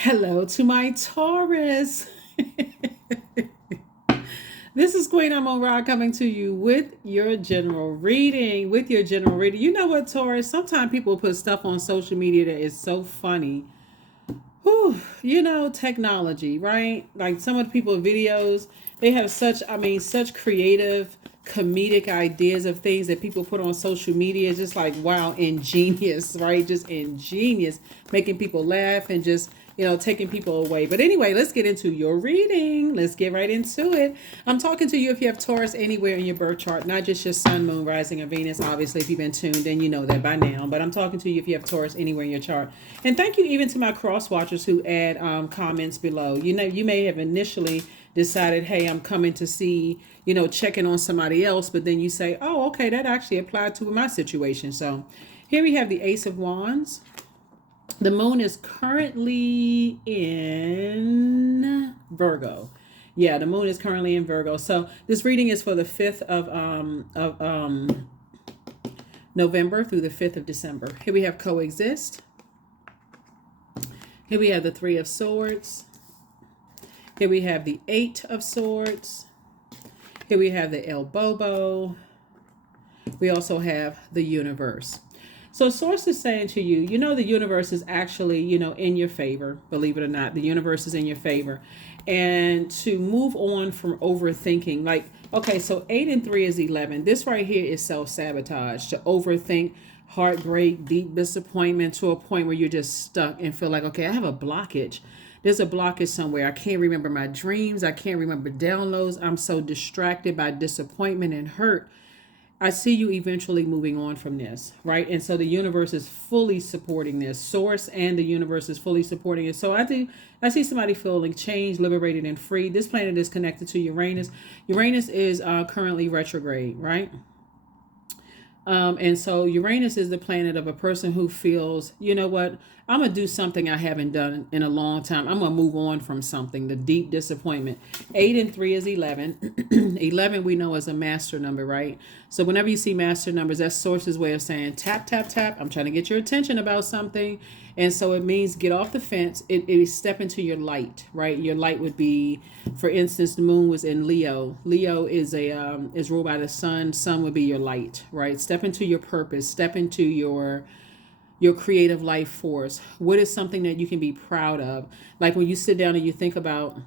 Hello to my Taurus. This is Queen Amun Ra coming to you with your general reading. You know what, Taurus? Sometimes people put stuff on social media that is so funny. Whew, technology, right? Like some of the people videos, they have such creative, comedic ideas of things that people put on social media. Just like, wow, ingenious, right? Just ingenious, making people laugh and just, taking people away. But anyway, let's get into your reading. Let's get right into it. I'm talking to you if you have Taurus anywhere in your birth chart, not just your sun, moon, rising, or Venus. Obviously, if you've been tuned in, you know that by now. But I'm talking to you if you have Taurus anywhere in your chart. And thank you even to my cross watchers who add comments below. You may have initially decided, hey, I'm coming to see, checking on somebody else. But then you say, oh, okay, that actually applied to my situation. So here we have the Ace of Wands. The moon is currently in Virgo. Yeah, the moon is currently in Virgo. So this reading is for the 5th of November through the 5th of December. Here we have coexist. Here we have the 3 of Swords. Here we have the 8 of Swords. Here we have the El Bobo. We also have the Universe. So source is saying to you, the universe is actually, in your favor. Believe it or not, the universe is in your favor. And to move on from overthinking, like, okay, so 8 and 3 is 11. This right here is self-sabotage, to overthink, heartbreak, deep disappointment to a point where you're just stuck and feel like, okay, I have a blockage. There's a blockage somewhere. I can't remember my dreams. I can't remember downloads. I'm so distracted by disappointment and hurt. I see you eventually moving on from this, right? And so the universe is fully supporting this. Source and the universe is fully supporting it. So I see somebody feeling changed, liberated, and free. This planet is connected to Uranus. Uranus is currently retrograde, right? And so Uranus is the planet of a person who feels, you know what, I'm going to do something I haven't done in a long time. I'm going to move on from something, the deep disappointment. 8 and 3 is 11. 11 we know is a master number, right? So whenever you see master numbers, that's source's way of saying tap, tap, tap. I'm trying to get your attention about something. And so it means get off the fence. It is step into your light, right? Your light would be, for instance, the moon was in Leo. Leo is ruled by the sun. Sun would be your light, right? Step into your purpose. Step into your creative life force. What is something that you can be proud of? Like when you sit down and you think about,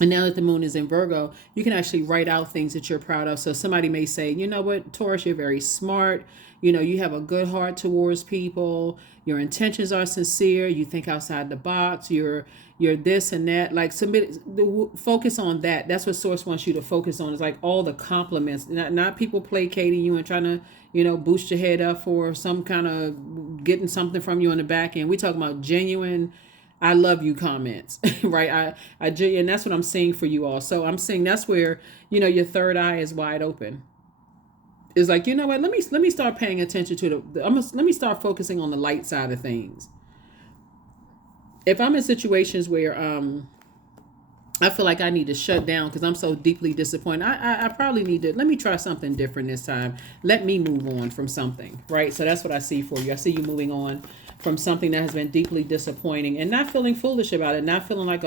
and now that the moon is in Virgo, you can actually write out things that you're proud of. So somebody may say, you know what, Taurus, you're very smart. You have a good heart towards people. Your intentions are sincere. You think outside the box. You're this and that. Like focus on that. That's what Source wants you to focus on. Is like all the compliments, not people placating you and trying to boost your head up for some kind of getting something from you on the back end. We talking about genuine I love you comments, right? And that's what I'm seeing for you all. So I'm seeing that's where, your third eye is wide open. It's like, you know what? Let me start paying attention to let me start focusing on the light side of things. If I'm in situations where I feel like I need to shut down because I'm so deeply disappointed, I probably need to let me try something different this time. Let me move on from something, right? So that's what I see for you. I see you moving on from something that has been deeply disappointing and not feeling foolish about it, not feeling like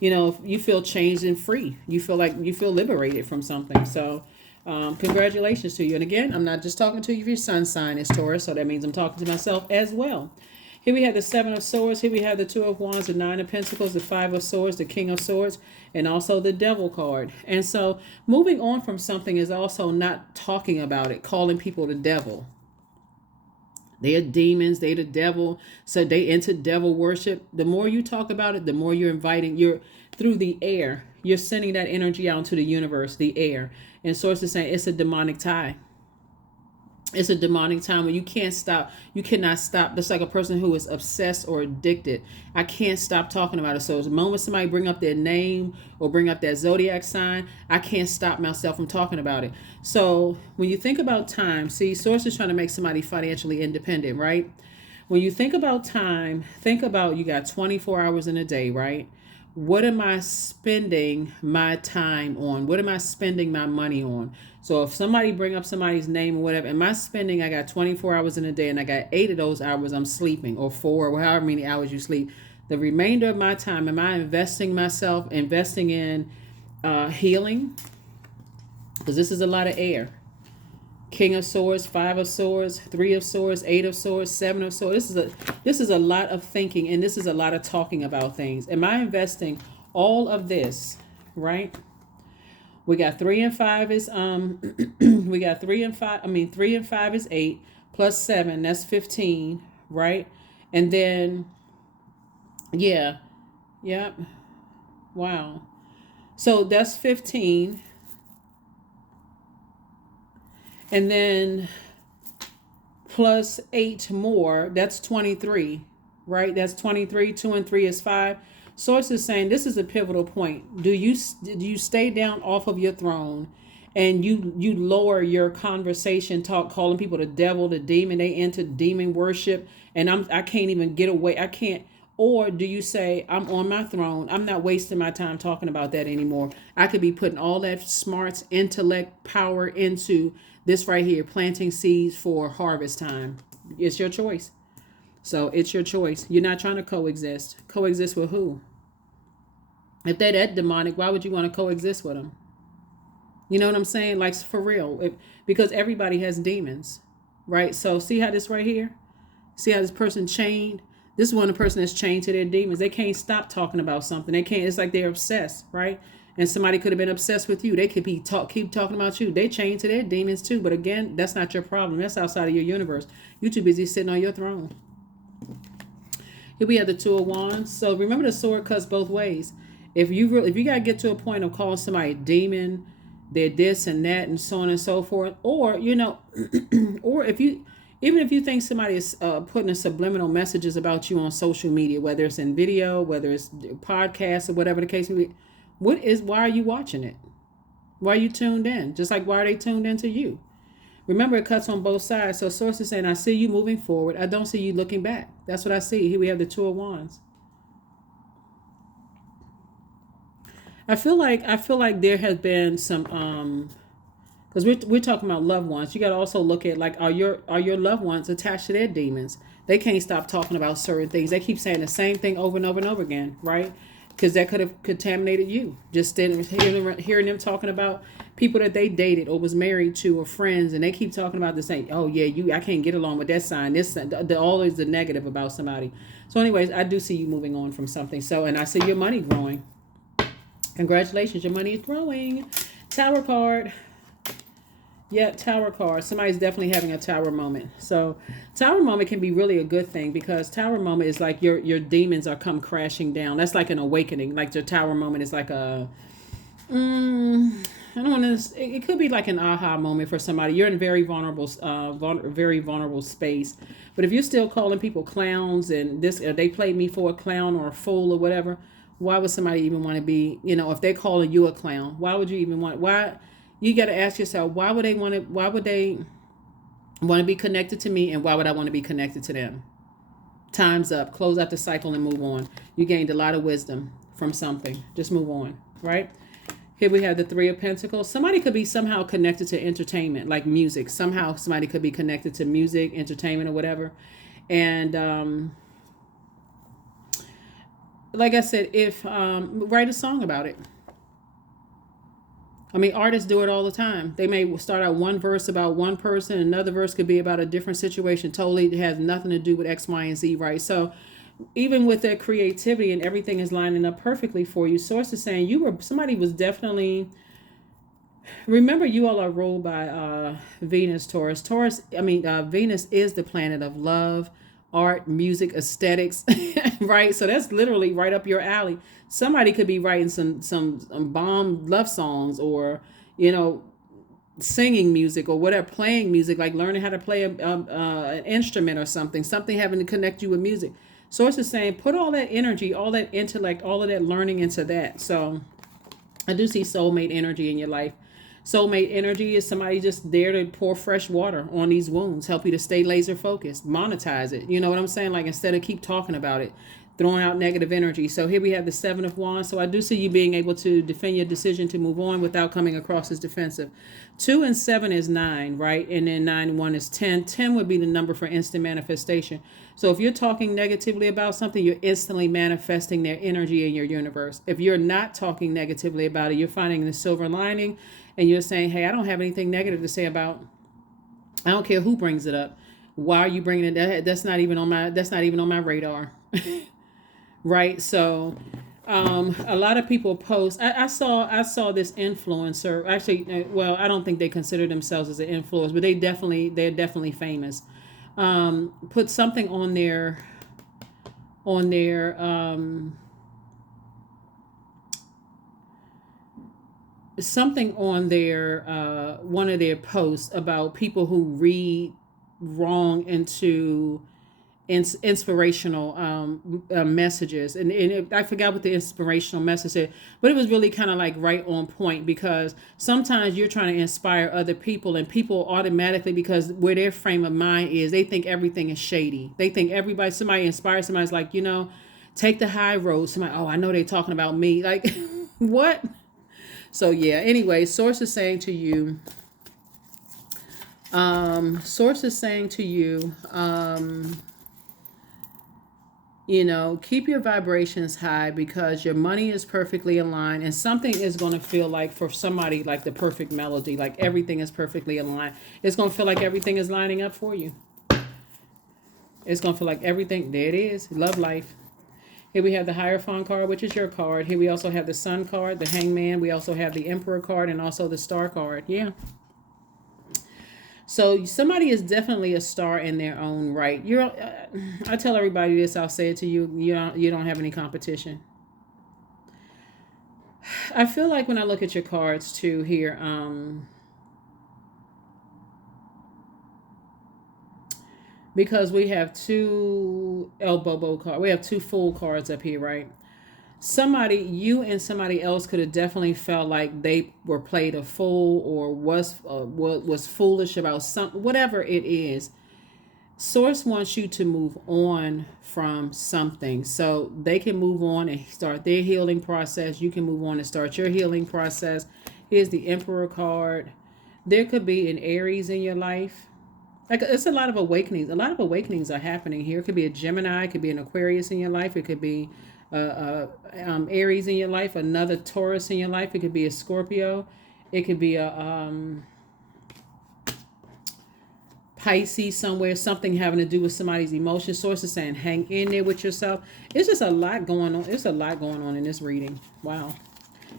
you feel changed and free. You feel like you feel liberated from something. So congratulations to you. And again, I'm not just talking to you if your sun sign is Taurus, so that means I'm talking to myself as well. Here we have the 7 of Swords. Here we have the 2 of Wands, the 9 of Pentacles, the 5 of Swords, the King of Swords, and also the Devil card. And so moving on from something is also not talking about it, calling people the devil. They are demons. They the devil. So they into devil worship. The more you talk about it, the more you're inviting. You're through the air. You're sending that energy out into the universe, the air. And Source is saying it's a demonic tie. It's a demonic time when you can't stop. You cannot stop. That's like a person who is obsessed or addicted. I can't stop talking about it. So the moment somebody bring up their name or bring up that Zodiac sign, I can't stop myself from talking about it. So when you think about time, see, Source is trying to make somebody financially independent, right? When you think about time, think about you got 24 hours in a day, right? What am I spending my time on? What am I spending my money on? So if somebody bring up somebody's name or whatever, am I spending, I got 24 hours in a day and I got 8 of those hours I'm sleeping, or 4, or however many hours you sleep. The remainder of my time, am I investing in healing? Because this is a lot of air. King of Swords, Five of Swords, Three of Swords, Eight of Swords, Seven of Swords. This is a lot of thinking, and this is a lot of talking about things. Am I investing all of this, right? We got 3 and 5 is we got 3 and 5. 3 and 5 is 8 plus 7. That's 15, right? And then yeah, wow. So that's 15. And then plus 8 more, that's 23, right? That's 23. 2 and 3 is 5. Source is saying this is a pivotal point. Do you stay down off of your throne and you lower your conversation, calling people the devil, the demon, they into demon worship, and I can't even get away. I can't. Or do you say, I'm on my throne, I'm not wasting my time talking about that anymore. I could be putting all that smarts, intellect, power into this right here, planting seeds for harvest time. It's your choice. So it's your choice. You're not trying to coexist. Coexist with who? If they're that demonic, why would you want to coexist with them? You know what I'm saying? Like, for real. Because everybody has demons, right? So see how this right here? See how this person chained? This is one of the person that's chained to their demons. They can't stop talking about something. They can't. It's like they're obsessed, right? And somebody could have been obsessed with you. They could be keep talking about you. They chained to their demons too. But again, that's not your problem. That's outside of your universe. You're too busy sitting on your throne. Here we have the Two of Wands. So remember, the sword cuts both ways. If you gotta get to a point of calling somebody a demon, they're this and that and so on and so forth, or or even if you think somebody is putting a subliminal messages about you on social media, whether it's in video, whether it's podcasts or whatever the case may be, why are you watching it? Why are you tuned in? Just like, why are they tuned into you? Remember, it cuts on both sides. So source is saying, I see you moving forward. I don't see you looking back. That's what I see. Here we have the Two of Wands. I feel like there has been some because we're talking about loved ones. You got to also look at, like, are your loved ones attached to their demons? They can't stop talking about certain things. They keep saying the same thing over and over and over again, right? Because that could have contaminated you. Just hearing them talking about people that they dated or was married to or friends, and they keep talking about the same. Oh yeah, I can't get along with that sign. This always the negative about somebody. So anyways, I do see you moving on from something. So, and I see your money growing. Congratulations, your money is growing. Tower card. Yeah, Tower card. Somebody's definitely having a Tower moment. So Tower moment can be really a good thing, because Tower moment is like your demons are come crashing down. That's like an awakening. Like the Tower moment is like a, I don't want to, it could be like an aha moment for somebody. You're in very vulnerable space. But if you're still calling people clowns and they played me for a clown or a fool or whatever, why would somebody even want to be, if they're calling you a clown, why would you even why? You got to ask yourself, why would they want to be connected to me, and why would I want to be connected to them? Time's up. Close out the cycle and move on. You gained a lot of wisdom from something. Just move on, right? Here we have the Three of Pentacles. Somebody could be somehow connected to entertainment, like music. Somehow somebody could be connected to music, entertainment, or whatever. And like I said, if write a song about it. I mean, artists do it all the time. They may start out one verse about one person, another verse could be about a different situation. Totally, it has nothing to do with X, Y, and Z, right? So even with that creativity and everything is lining up perfectly for you, source is saying somebody was definitely, remember, you all are ruled by Venus, Taurus. Venus is the planet of love, art, music, aesthetics, right? So that's literally right up your alley. Somebody could be writing some bomb love songs, or singing music or whatever, playing music, like learning how to play an instrument or something having to connect you with music. Source is saying, put all that energy, all that intellect, all of that learning into that. So I do see soulmate energy in your life. Soulmate energy is somebody just there to pour fresh water on these wounds, help you to stay laser focused, monetize it. You know what I'm saying? Like, instead of keep talking about it. throwing out negative energy. So here we have the Seven of Wands. So I do see you being able to defend your decision to move on without coming across as defensive. 2 and 7 is 9, right? And then 9 and 1 is 10. 10 would be the number for instant manifestation. So if you're talking negatively about something, you're instantly manifesting their energy in your universe. If you're not talking negatively about it, you're finding the silver lining and you're saying, hey, I don't have anything negative to say about, I don't care who brings it up. Why are you bringing it? That's not even on my radar. Right. So a lot of people post. I saw this influencer. Actually, well, I don't think they consider themselves as an influencer, but they're definitely famous. Put something on their something on their one of their posts about people who read wrong into inspirational messages, and I forgot what the inspirational message is, but it was really kind of like right on point, because sometimes you're trying to inspire other people and people automatically, because where their frame of mind is, they think everything is shady. They think somebody inspires somebody's like, take the high road. Somebody, oh, I know they're talking about me. Like, what? So yeah, anyway, source is saying to you, keep your vibrations high, because your money is perfectly aligned, and something is going to feel like, for somebody, like the perfect melody, like everything is perfectly aligned. It's going to feel like everything is lining up for you. It's going to feel like everything, there it is, love life. Here we have the Hierophant card, which is your card. Here we also have the Sun card, the Hangman. We also have the Emperor card, and also the Star card. Yeah. So somebody is definitely a star in their own right. I tell everybody this. I'll say it to you. You don't have any competition. I feel like when I look at your cards too here, because we have two elbow cards. We have two full cards up here, right? You and somebody else could have definitely felt like they were played a fool, or was foolish about something, whatever it is. Source wants you to move on from something, so they can move on and start their healing process. You can move on and start your healing process. Here's the Emperor card. There could be an Aries in your life. Like, it's a lot of awakenings. A lot of awakenings are happening here. It could be a Gemini. It could be an Aquarius in your life. It could be Aries in your life. Another Taurus in your life. It could be a Scorpio. It could be a Pisces somewhere. Something having to do with somebody's emotions. Source is saying, hang in there with yourself. It's just a lot going on. It's a lot going on in this reading. Wow.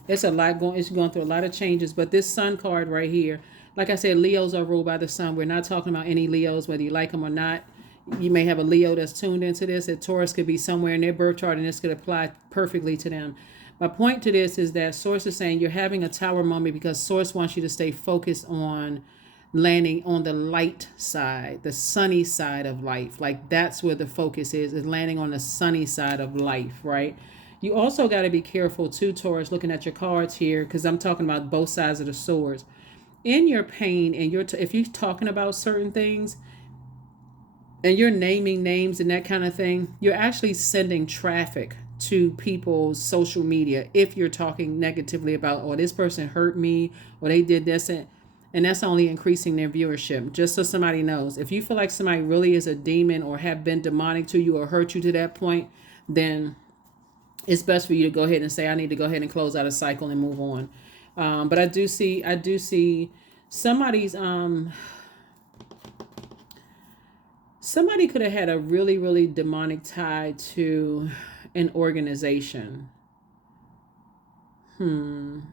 It's a lot going. It's going through a lot of changes. But this Sun card right here, like I said, Leos are ruled by the sun. We're not talking about any Leos, whether you like them or not. You may have a Leo that's tuned into this. A Taurus could be somewhere in their birth chart, and this could apply perfectly to them. My point to this is that Source is saying you're having a tower moment, because Source wants you to stay focused on landing on the light side, the sunny side of life. Like, that's where the focus is landing on the sunny side of life, right? You also got to be careful too, Taurus, looking at your cards here, because I'm talking about both sides of the swords. In your pain, and if you're talking about certain things and you're naming names and that kind of thing, you're actually sending traffic to people's social media. If you're talking negatively about, oh, this person hurt me, or they did this, and that's only increasing their viewership. Just so somebody knows, if you feel like somebody really is a demon or have been demonic to you or hurt you to that point, then it's best for you to go ahead and say, I need to go ahead and close out a cycle and move on. But I do see somebody's somebody could have had a really, really demonic tie to an organization. I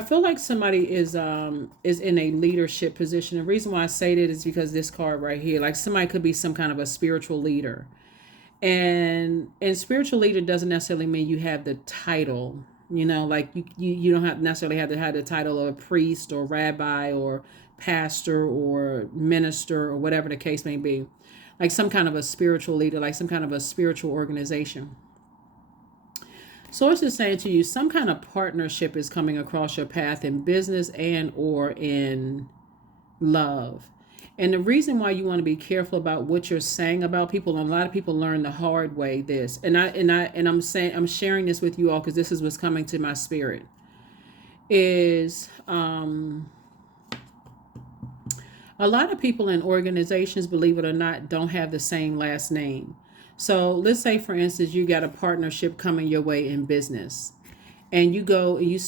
feel like somebody is in a leadership position. The reason why I say that is because this card right here, like, somebody could be some kind of a spiritual leader. And spiritual leader doesn't necessarily mean you have the title. Like, you don't necessarily have to have the title of a priest or rabbi or pastor or minister or whatever the case may be. Like some kind of a spiritual leader, like some kind of a spiritual organization. Source is saying to you, some kind of partnership is coming across your path in business and or in love. And the reason why you want to be careful about what you're saying about people, and a lot of people learn the hard way this, I'm sharing this with you all because this is what's coming to my spirit, is a lot of people in organizations, believe it or not, don't have the same last name. So let's say, for instance, you got a partnership coming your way in business, and you go and you're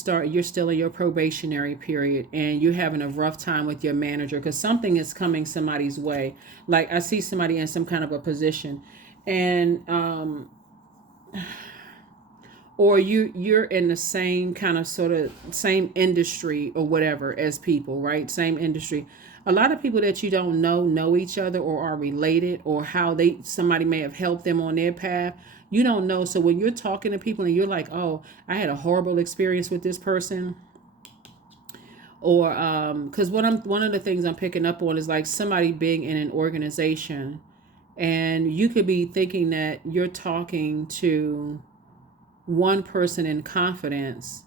still in your probationary period, and you're having a rough time with your manager because something is coming somebody's way. Like I see somebody in some kind of a position, and or you're in the same kind of sort of same industry or whatever as people, right? Same industry. A lot of people that you don't know each other or are related, or how somebody may have helped them on their path. You don't know. So when you're talking to people and you're like, oh, I had a horrible experience with this person, or because one of the things I'm picking up on is like somebody being in an organization, and you could be thinking that you're talking to one person in confidence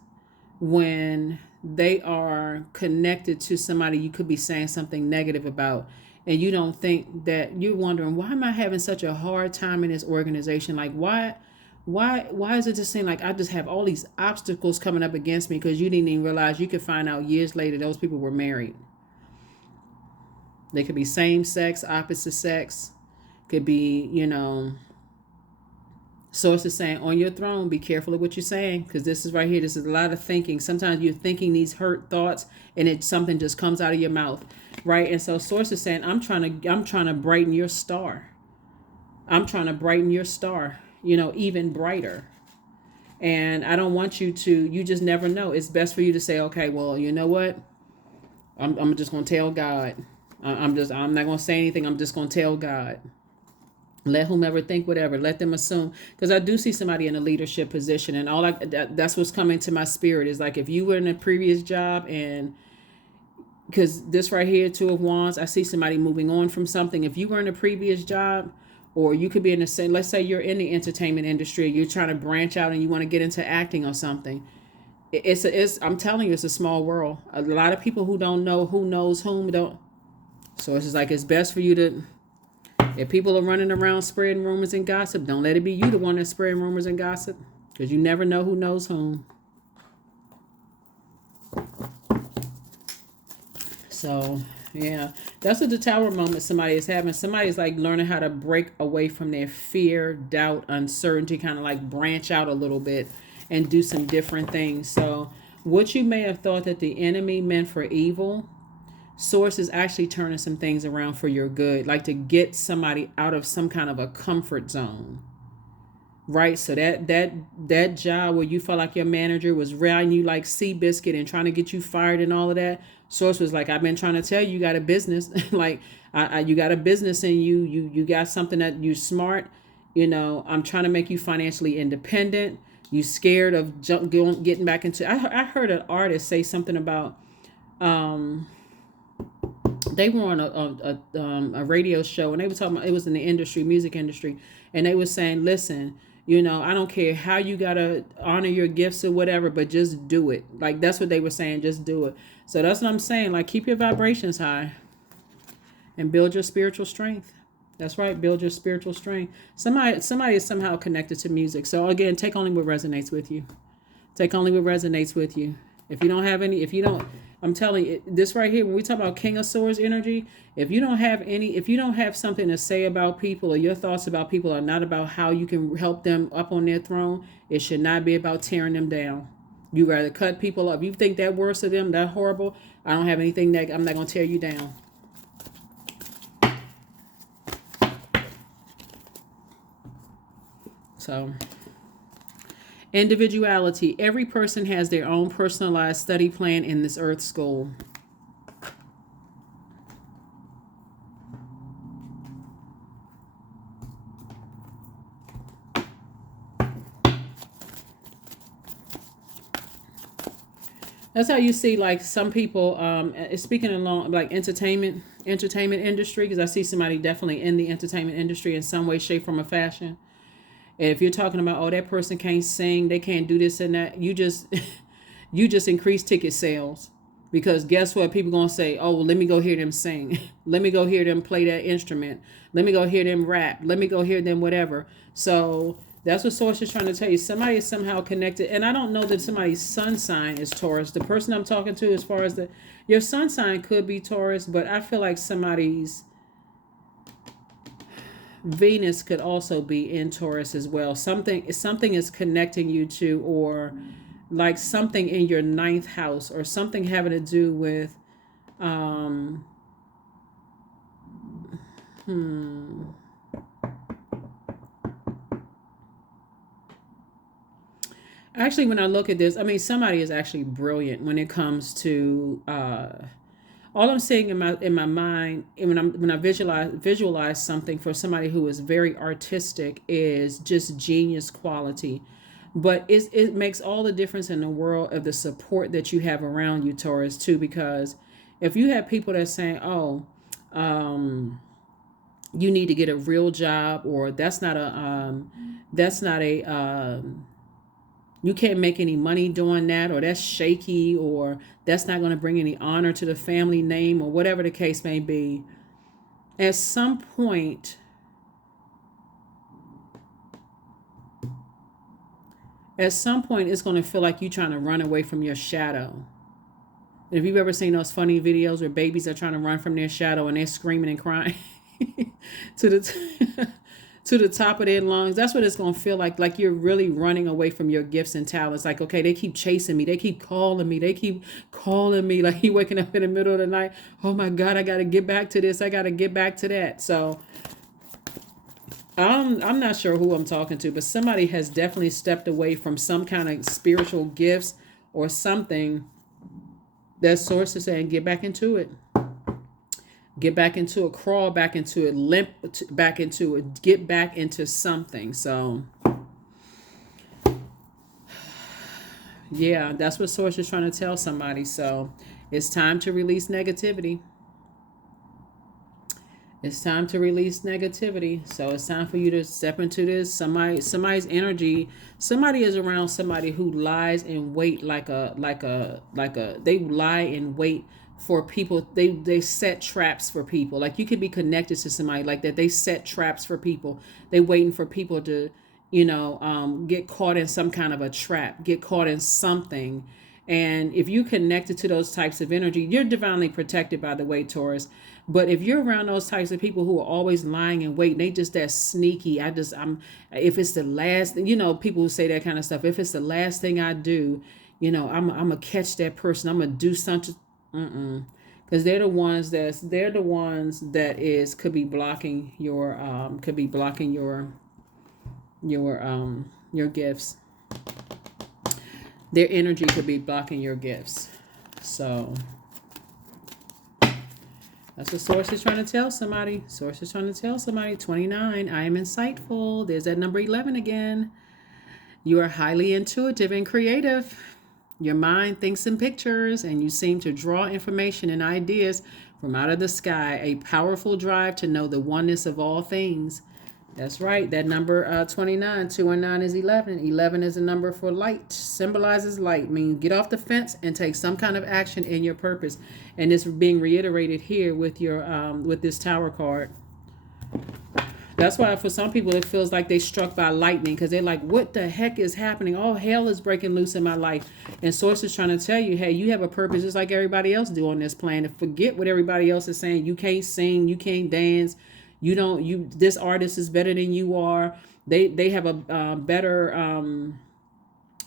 when they are connected to somebody you could be saying something negative about, and you don't think that, you're wondering, why am I having such a hard time in this organization? Like why is it just seem like I just have all these obstacles coming up against me? Because you didn't even realize, you could find out years later those people were married. They could be same sex, opposite sex, could be, source is saying, on your throne, be careful of what you're saying, because this is right here. This is a lot of thinking. Sometimes you're thinking these hurt thoughts, and something just comes out of your mouth, right? And so source is saying, I'm trying to brighten your star. I'm trying to brighten your star, even brighter. And I don't want you to. You just never know. It's best for you to say, okay, well, you know what? I'm just gonna tell God. I'm not gonna say anything. I'm just gonna tell God. Let whomever think whatever, let them assume. Because I do see somebody in a leadership position, and that's what's coming to my spirit is like, if you were in a previous job, and because this right here, Two of Wands, I see somebody moving on from something. If you were in a previous job, or you could be in the same, let's say you're in the entertainment industry, you're trying to branch out and you want to get into acting or something. I'm telling you, it's a small world. A lot of people who don't know who knows whom don't. So it's just like, it's best for you to, if people are running around spreading rumors and gossip, don't let it be you the one that's spreading rumors and gossip, because you never know who knows whom. So, yeah, that's what the Tower moment somebody is having. Somebody's like learning how to break away from their fear, doubt, uncertainty, kind of like branch out a little bit and do some different things. So what you may have thought that the enemy meant for evil, Source is actually turning some things around for your good, like to get somebody out of some kind of a comfort zone, right? So that job where you felt like your manager was riding you like Seabiscuit and trying to get you fired and all of that, Source was like, I've been trying to tell you, you got a business. Like you got a business in you got something that you smart. I'm trying to make you financially independent. You scared of getting back into. I heard an artist say something about. They were on a radio show, and they were talking about, it was in the industry, music industry, and they were saying, listen, I don't care how you gotta honor your gifts or whatever, but just do it. Like, that's what they were saying, just do it. So that's what I'm saying, like, keep your vibrations high and build your spiritual strength. That's right, build your spiritual strength. Somebody is somehow connected to music. So again, take only what resonates with you. Take only what resonates with you. If you don't have any, I'm telling you, this right here, when we talk about King of Swords energy, if you don't have something to say about people, or your thoughts about people are not about how you can help them up on their throne, it should not be about tearing them down. You rather cut people up. You think that worse of them, that horrible, I don't have anything that, I'm not going to tear you down. So, individuality. Every person has their own personalized study plan in this earth school. That's how you see, like, some people, speaking along, like, entertainment industry, because I see somebody definitely in the entertainment industry in some way, shape, form, or fashion. And if you're talking about, oh, that person can't sing, they can't do this and that, you just increase ticket sales. Because guess what? People gonna say, "Oh, well, let me go hear them sing. Let me go hear them play that instrument. Let me go hear them rap. Let me go hear them whatever." So that's what Source is trying to tell you. Somebody is somehow connected, and I don't know that somebody's sun sign is Taurus. The person I'm talking to, as far as your sun sign could be Taurus, but I feel like somebody's Venus could also be in Taurus as well. Something is connecting you to, or like something in your ninth house, or something having to do with um actually, when I look at this, I mean, somebody is actually brilliant when it comes to all I'm saying in my mind, and when I visualize something for somebody who is very artistic, is just genius quality. But it makes all the difference in the world of the support that you have around you, Taurus, too. Because if you have people that are saying, "Oh, you need to get a real job," or that's not a you can't make any money doing that, or that's shaky, or that's not going to bring any honor to the family name, or whatever the case may be. At some point, it's going to feel like you're trying to run away from your shadow. If you've ever seen those funny videos where babies are trying to run from their shadow and they're screaming and crying to the to the top of their lungs, that's what it's going to feel like. Like you're really running away from your gifts and talents. Like, okay, they keep chasing me, they keep calling me, like you waking up in the middle of the night. Oh my God, I got to get back to this, I got to get back to that. So I'm not sure who I'm talking to, but somebody has definitely stepped away from some kind of spiritual gifts or something. That Source is saying, get back into it. Get back into it, crawl back into it, limp back into it, get back into something. So, yeah, that's what Source is trying to tell somebody. So, it's time to release negativity. It's time to release negativity. So it's time for you to step into this. Somebody's energy. Somebody is around somebody who lies in wait they lie in wait for people. They set traps for people. Like you could be connected to somebody like that. They set traps for people. They waiting for people to, get caught in some kind of a trap, get caught in something. And if you connected to those types of energy, you're divinely protected, by the way, Taurus. But if you're around those types of people who are always lying in wait, and they just that sneaky. If it's the last, people who say that kind of stuff. If it's the last thing I do, I'm gonna catch that person. I'm gonna do something. Because they're the ones that could be blocking your gifts. Their energy could be blocking your gifts. So that's what Source is trying to tell somebody. Source is trying to tell somebody. 29. I am insightful. There's that number 11 again. You are highly intuitive and creative. Your mind thinks in pictures, and you seem to draw information and ideas from out of the sky. A powerful drive to know the oneness of all things. That's right. That number 29, 2 and 9 is 11. 11 is a number for light, symbolizes light. Means get off the fence and take some kind of action in your purpose. And it's being reiterated here with your with this Tower card. That's why for some people it feels like they struck by lightning, because they're like, what the heck is happening? All hell is breaking loose in my life. And Source is trying to tell you, hey, you have a purpose just like everybody else do on this planet. Forget what everybody else is saying. You can't sing, you can't dance. This artist is better than you are. They have a better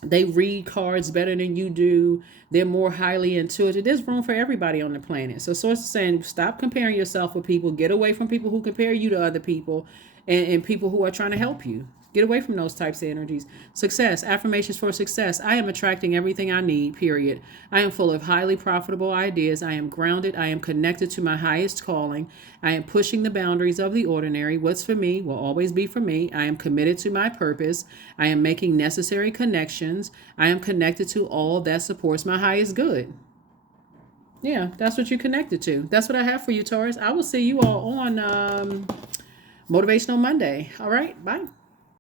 they read cards better than you do. They're more highly intuitive. There's room for everybody on the planet. So Source is saying, stop comparing yourself with people. Get away from people who compare you to other people, and people who are trying to help you. Get away from those types of energies. Success. Affirmations for success. I am attracting everything I need, period. I am full of highly profitable ideas. I am grounded. I am connected to my highest calling. I am pushing the boundaries of the ordinary. What's for me will always be for me. I am committed to my purpose. I am making necessary connections. I am connected to all that supports my highest good. Yeah, that's what you're connected to. That's what I have for you, Taurus. I will see you all on Motivational Monday. All right, bye.